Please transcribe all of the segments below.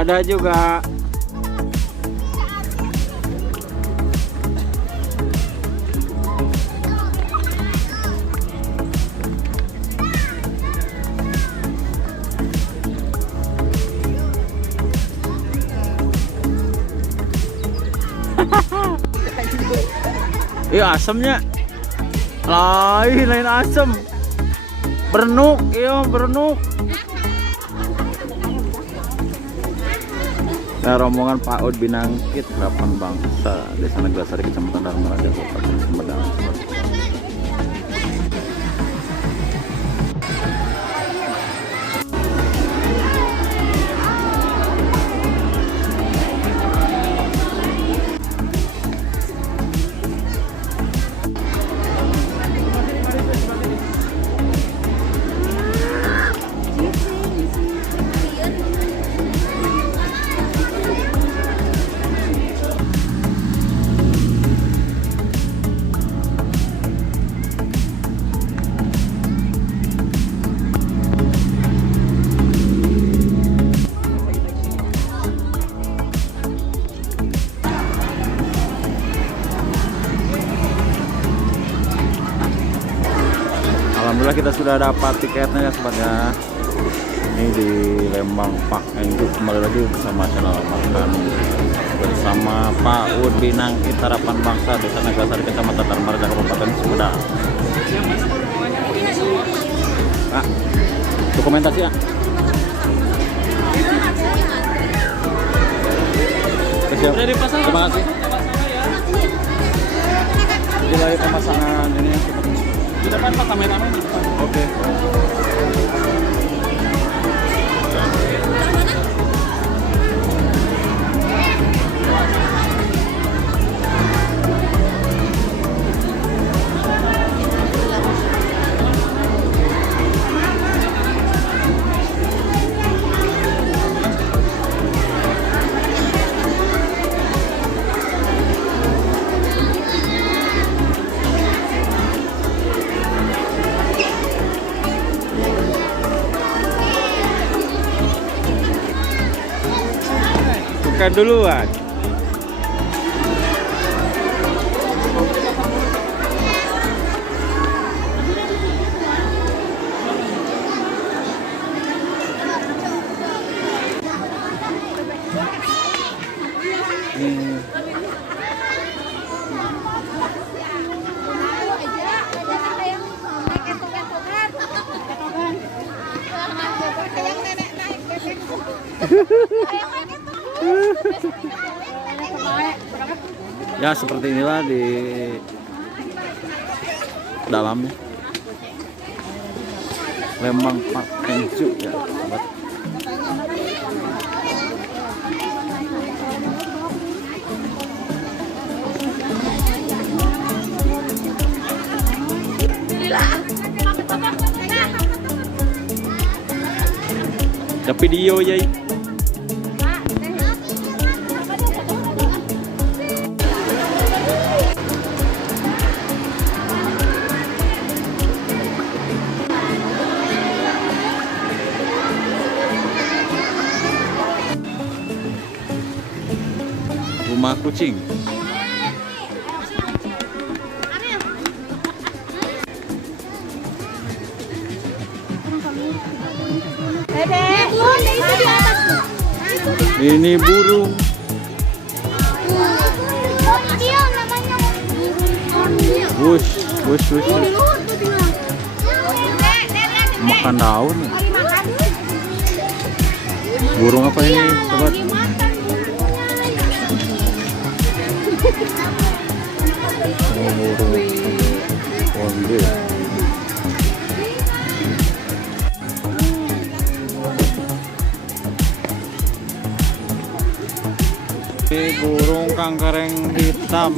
Ada juga. Iya asemnya. Lain asem. Berenuk, iya berenuk. Nah, rombongan PAUD Binangkit Harapan Bangsa Desa Neglasari Kecamatan Dharmaraja Kabupaten Sumedang. Alhamdulillah kita sudah dapat tiketnya ya sobat ya. Ini di Lembang Park and Zoo. Kembali lagi bersama channel makan bersama PAUD Binangkit Harapan Bangsa Desa Neglasari Kecamatan Dharmaraja Kabupaten Sumedang. Pak, dokumentasi ya. Terima kasih. Ini lagi pemasangan ini ya. Di depan Pak, kameramen. Oke. Bukan duluan. Ya seperti inilah di dalamnya Lembang Park and Zoo ya sobat. Ada video ya. Rumah kucing. Ini burung. Wush. Makan daun. Burung apa ini, sobat? Burung konde. Ini burung kangkareng hitam.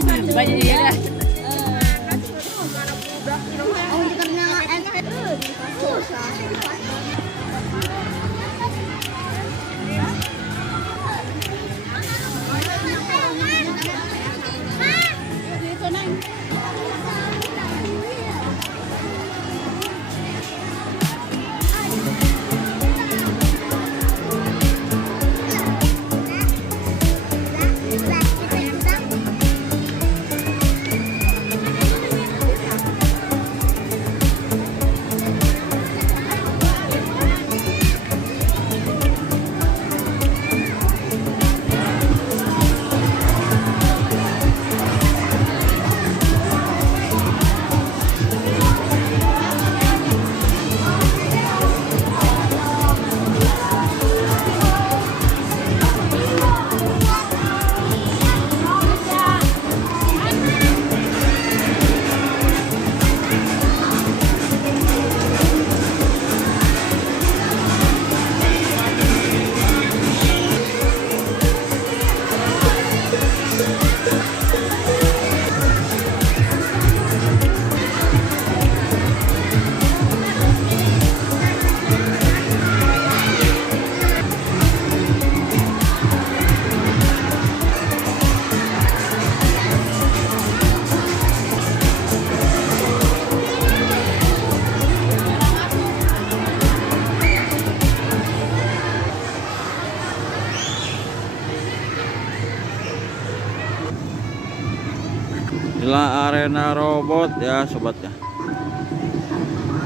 Inilah arena robot ya sobat ya.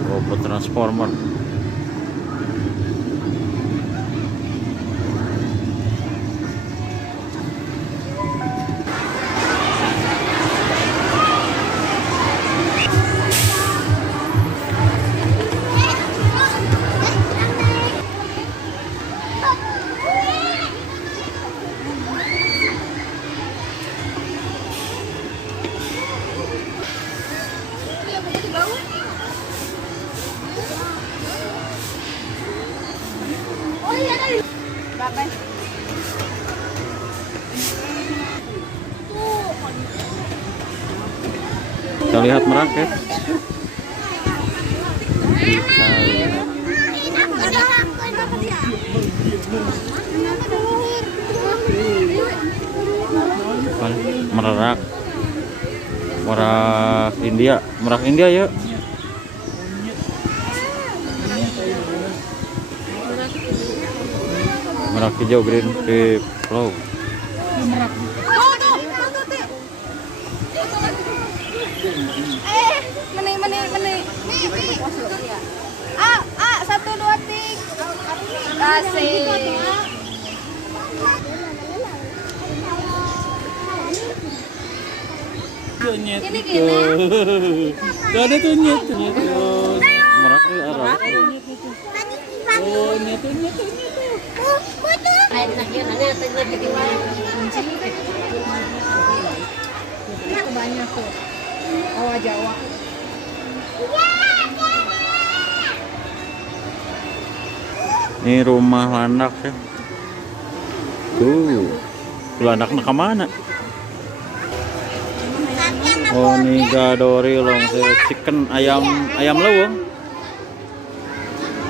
Robot transformer. Kita lihat merakit. Kita lihat. Merak. Merak India ya. Merak hijau green flow. Meni. Satu dua tiga. Kasih. Gini. Tuh ada tuh nyet. Merak arah. Oh, nyet. Banyak tuh. Awak Jawa. Ini rumah landak ya. Landaknya kemana? Oh, ini gadori longsel chicken ayam leweng.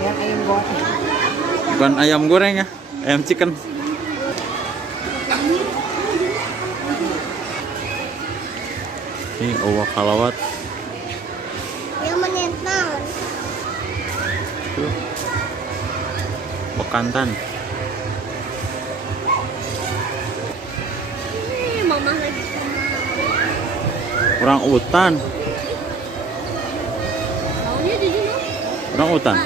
Yang ayam goreng. Bukan ayam goreng ya, ayam chicken. Ini owa kalawat. Yang menentang. Tuh. Bekantan. Mama lagi sama. Orang utan. Maunya di sini. Orang utan.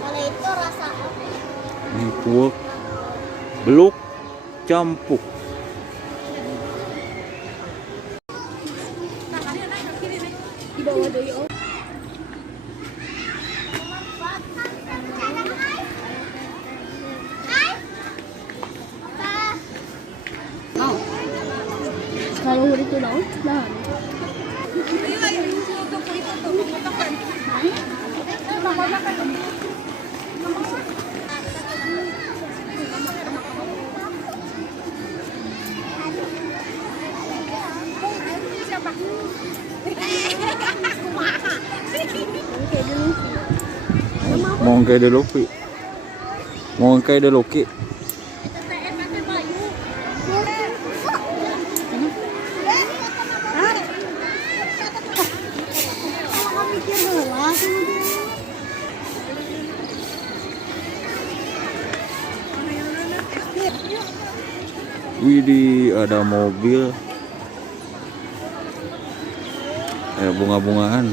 Kalau itu rasa apa? Ini kuek. Beluk campuk. Di bawah doi. Kalau itu laut, dah. Mongke de Luffy. Mongke de Lucky. Widih, ada mobil. Bunga-bungaan.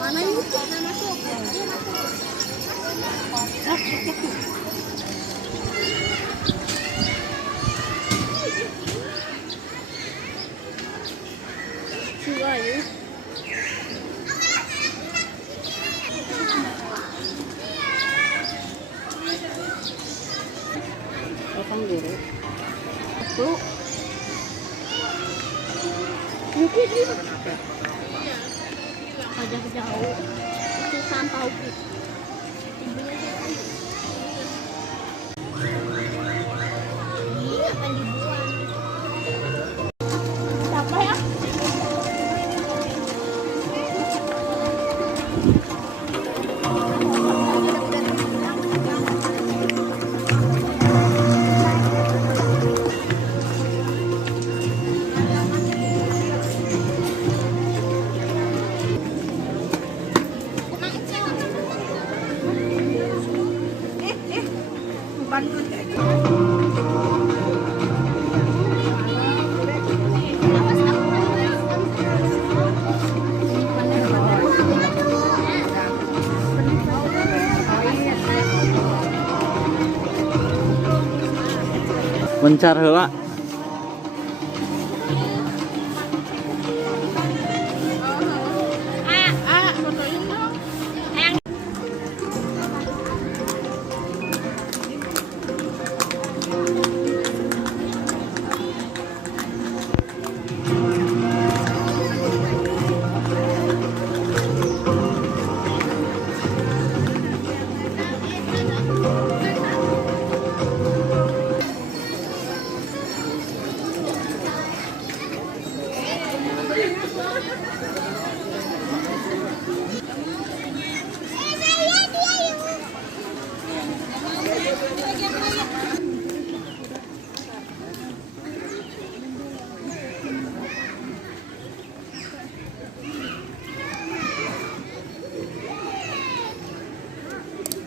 Mana yuk? Mana masuk? Dua yuk. Potong guru. Tuh. Mungkin ini. Ajak jauh. Itu sampah ukit. Ini akan dibuang. Siapa ya? Mencar heula. Fotoin dong.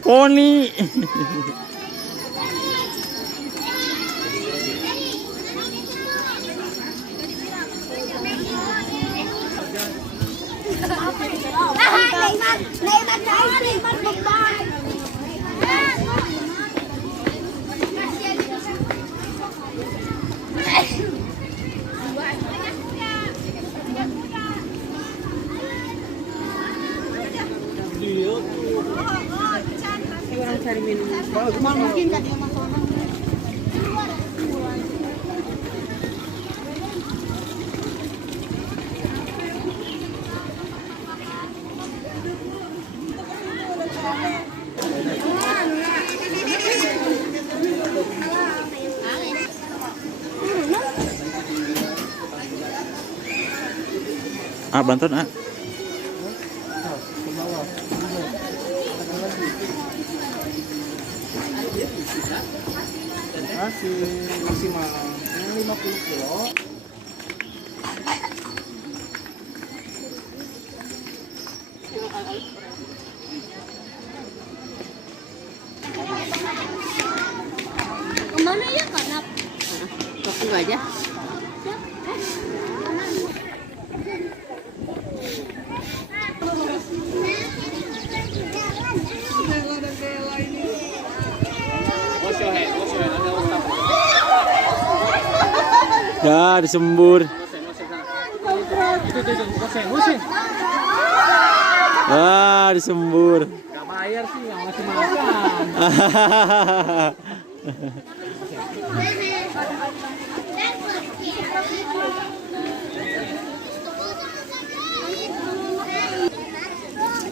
Poni. Orang cari minum. Mungkin kan dia masuk. Bantuan Masih maksimal yang 50 kilo. Kemana ya kanap? Tunggu aja. Ya, disembur. Ah, disembur. Gak bayar sih, yang masih makan.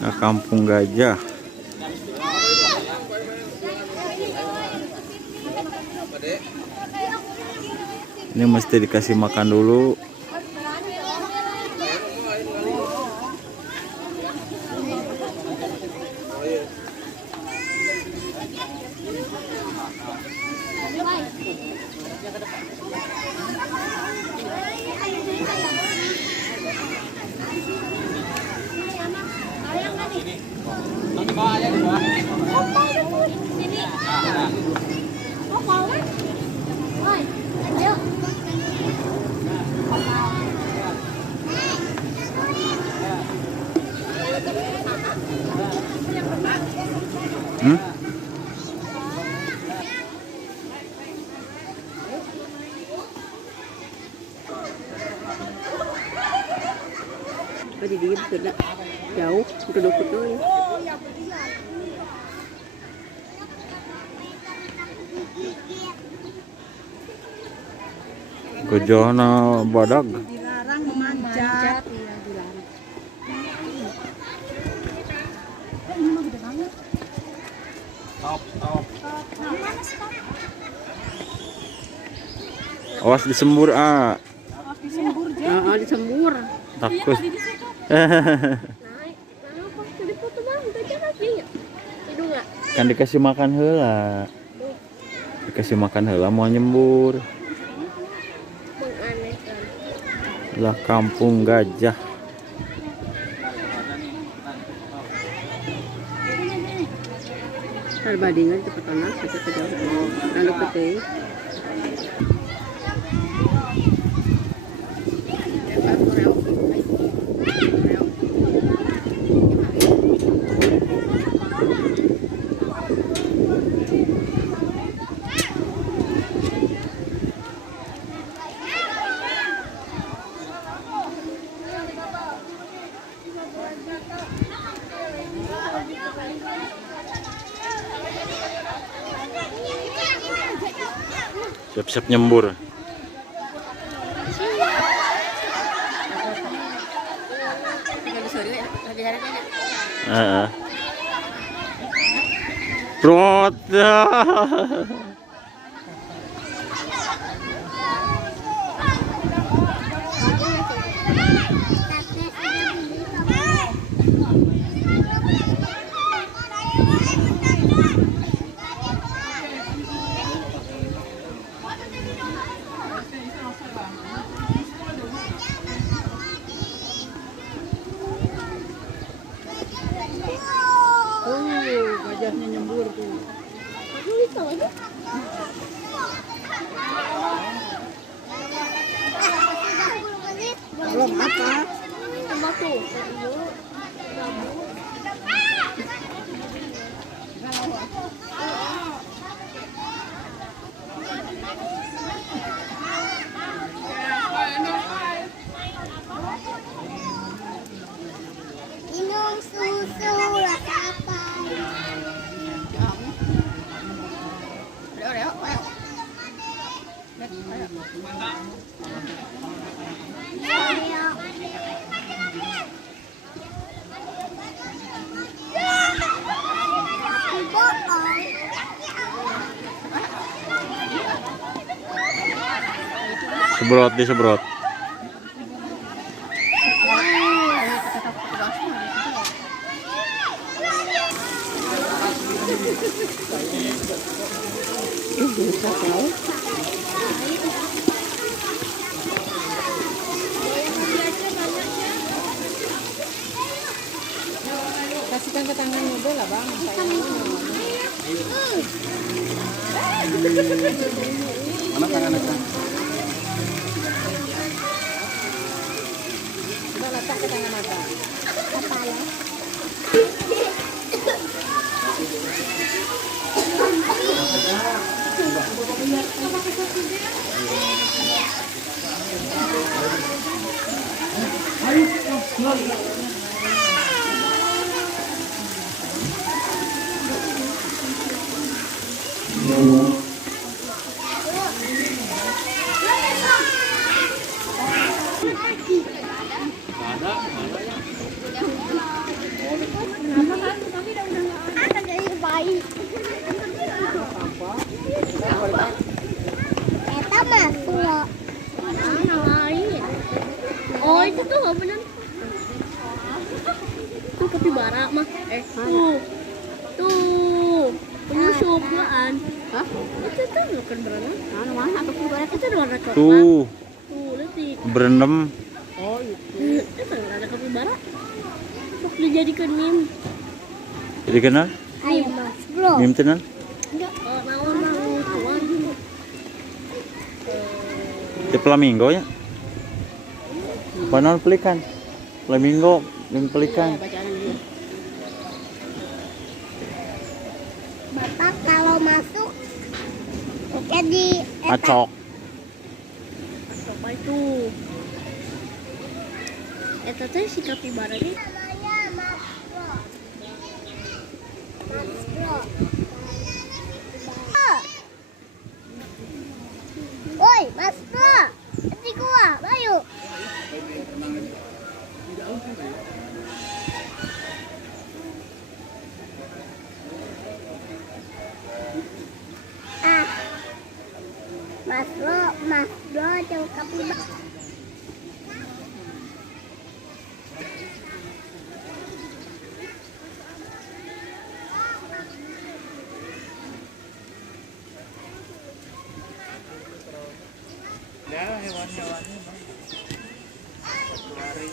Nah, Kampung Gajah. Ini mesti dikasih makan dulu. Hmm? Jadi dia sudah jauh, udah dukut tuh. Kejana badag. Dilarang memanjat. Iya, dilarang. Awas disembur ah. Disembur. Takut. Naik. Lalu pas di foto bang, udah lagi ya. Itu enggak? Kan dikasih makan heula. Dikasih makan heula mau nyembur. Menganehkan. Lah kampung gajah. Perbandingan cepat anak, cepat kejauhan. Lalu putih. Siap-siap nyembur. Heeh. Prot. Gajahnya nyembur tuh. Aduh, itu aja. Belum apa? Sama tuh. Minum susu rasa apa? Sebrot disebrot. Kasihkan ke tangannya dulu lah bang. Mana tangannya? Coba letak ke tangan abang. Kepala. Akan jadi baik. Kita masuk. Mana lain? Oh, itu tuh nggak benar. Tuh kapibara mah. Tuh. Tuh. Penyusup kan. Hah? Itu tuh bukan berenang. Mana kapibara? Itu ada warna coklat. Tuh, Tuh, letik. berendam. Oh itu. Itu ada kapibara. Sok dijadikan meme. Jadi kenal? Ayo, Mas. Bro. Mim tenan? Enggak, naon tuan. Di flamingo ya? Panon pelikan. Flamingo, mim pelikan. Bacaan dia. jadi Acok. Apa itu? Eta teh si kapibara nih. namanya Mas Bro. Woi, Mas Bro. Nanti gua, ayo. Ah. Mas Bro, jauh kapibara. Ya hewan-hewannya bang. Lari.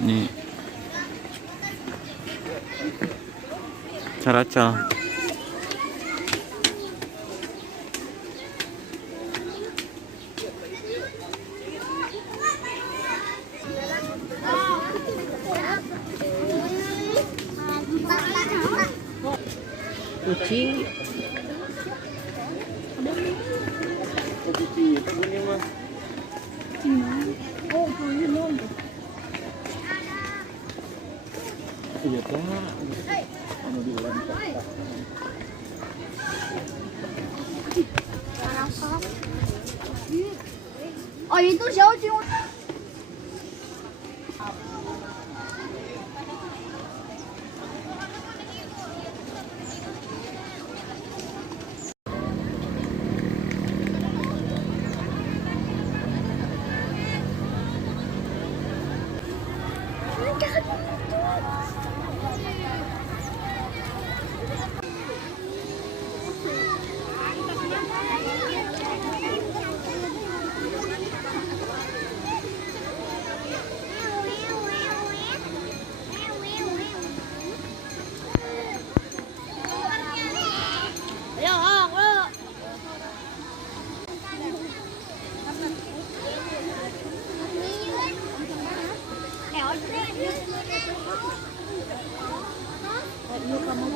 Nih Caracal. Kucing. Kucing itu bunyi mah. Oh, belum. Iya teh. Anu diulang kok. Oh, itu siapa?